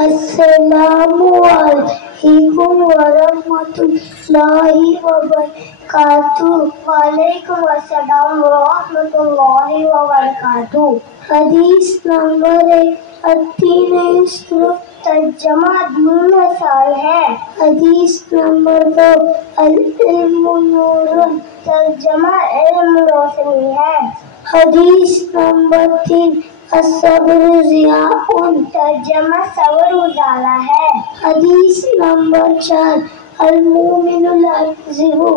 अस्सलामु अलैकुम वरहमतुल्लाहि वबरकातुहू। वालेकुम अस्सलाम वरहमतुल्लाहि वबरकातुहू। हदीस नंबर 1 तर्जमा दीन साल है। हदीस नंबर 2 अल-इल्मु नूरुन, तर्जमा इल्म रोशनी है। हदीस नंबर 3 अस्सब्रु ज़ियाउन, तर्जमा सब्र उजाला है। हदीस नंबर 4 अल-मुमिनुल अज़ीज़ु,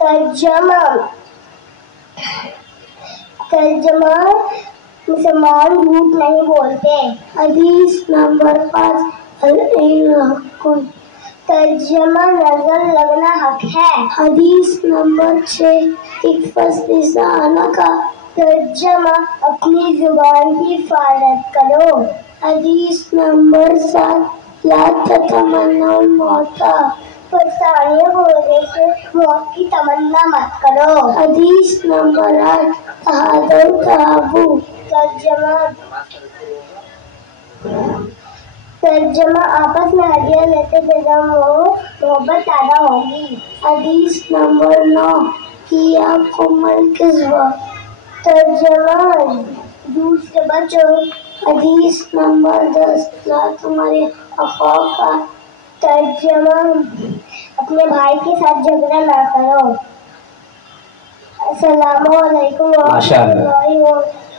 तर्जमा मुसलमान झूठ नहीं बोलते। हदीस नंबर 5 अल-इल्म, तर्जमा नजर लगना हक है। हदीस नंबर 6 इक़्फ़ज़ लिसानका, तर्जमा अपनी जुबान की हिफाजत करो। हदीस नंबर 7 ला ततमन्नौल मौता, परेशानियों की वजह से मौत की तमन्ना मत करो। हदीस नंबर 8 तहादौ तहाबू, तर्जमा आपस में हदिया लेते पैदा मोहब्बत पैदा होगी। हदीस नंबर 9 इय्याकुमुल किज़्ब, तर्जमा झूठ से बचो। हदीस नंबर 10 ला तुम्हारे अख़ौफ का, तर्जमा अपने भाई के साथ झगड़ा ना करो। अस्सलामु अलैकुम वरहमतुल्लाहि वबरकातुहू।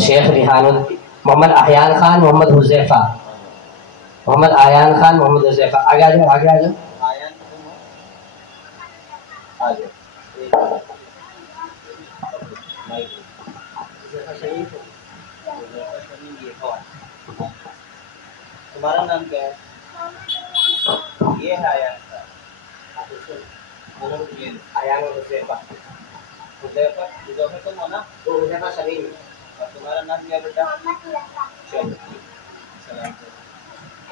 शेख रिहानुद्दीन मोहम्मद अहयान खान, मोहम्मद हुज़ैफा, मोहम्मद आयान खान, मोहम्मद हुज़ैफा। आगे आ जाओ, आगे आ जाओ, आ जाओ। तुम्हारा नाम क्या है? ये है आयान खान, आयान और हुज़ैफा। हुज़ैफा तुम हो ना? वो हुज़ैफा सलीम। और तुम्हारा नाम क्या बेटा?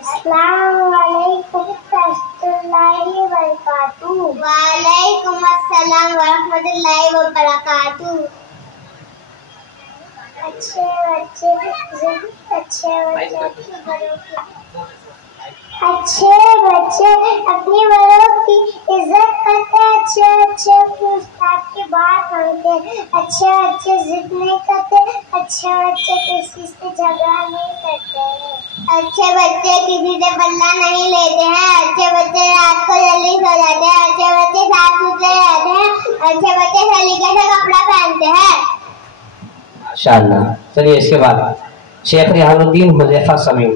अस्सलामु अलैकुम वरहमतुल्लाहि वबरकातुहू। वालेकुम अस्सलाम वरहमतुल्लाहि वबरकातुहू। अच्छे बच्चे अपनी बड़ों की इज्जत करते हैं। अच्छे उस्ताद की बात मानते हैं। अच्छे बच्चे जिद नहीं करते। अच्छे बच्चे किसी से झगड़ा नहीं करते हैं। अच्छे बच्चे किसी से बदला नहीं लेते हैं। अच्छे बच्चे रात को जल्दी सो जाते हैं। अच्छे बच्चे साफ सुथरे रहते हैं। अच्छे बच्चे सलीके से कपड़ा पहनते हैं। माशाअल्लाह। चलिए इसके बाद शेख रिहानुद्दीन हुज़ैफा समीम।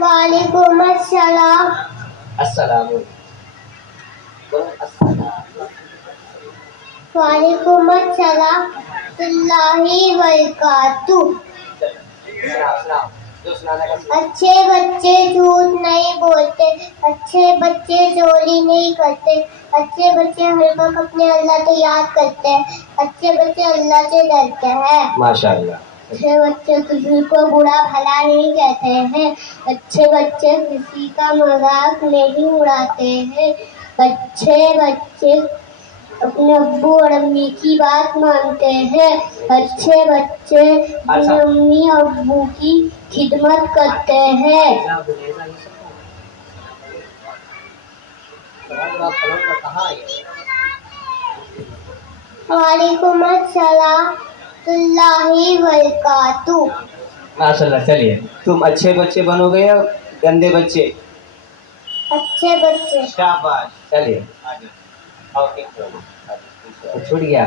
वालेकुम अस्सलाम। अस्सलाम वालेकुम अस्सलाम वरहमतुल्लाहि वबरकातुहू। अच्छे बच्चे झूठ नहीं बोलते। अच्छे बच्चे चोरी नहीं करते। अच्छे बच्चे हर वक्त अपने अल्लाह को याद करते हैं। अच्छे बच्चे अल्लाह से डरते हैं। माशाअल्लाह। अच्छे बच्चे किसी को बुरा भला नहीं कहते हैं। अच्छे बच्चे किसी का मजाक नहीं उड़ाते हैं। अच्छे बच्चे अपने अब्बू और अम्मी की बात मानते हैं। अच्छे बच्चे अपने अम्मी और अब्बू की खिदमत करते हैं। वालेकुम अस्सलाम वरहमतुल्लाहि वबरकातुहू। माशाअल्लाह। चलिए तुम अच्छे बच्चे बनोगे या गंदे बच्चे? अच्छे बच्चे। शाबाश। चलिए छूट गया।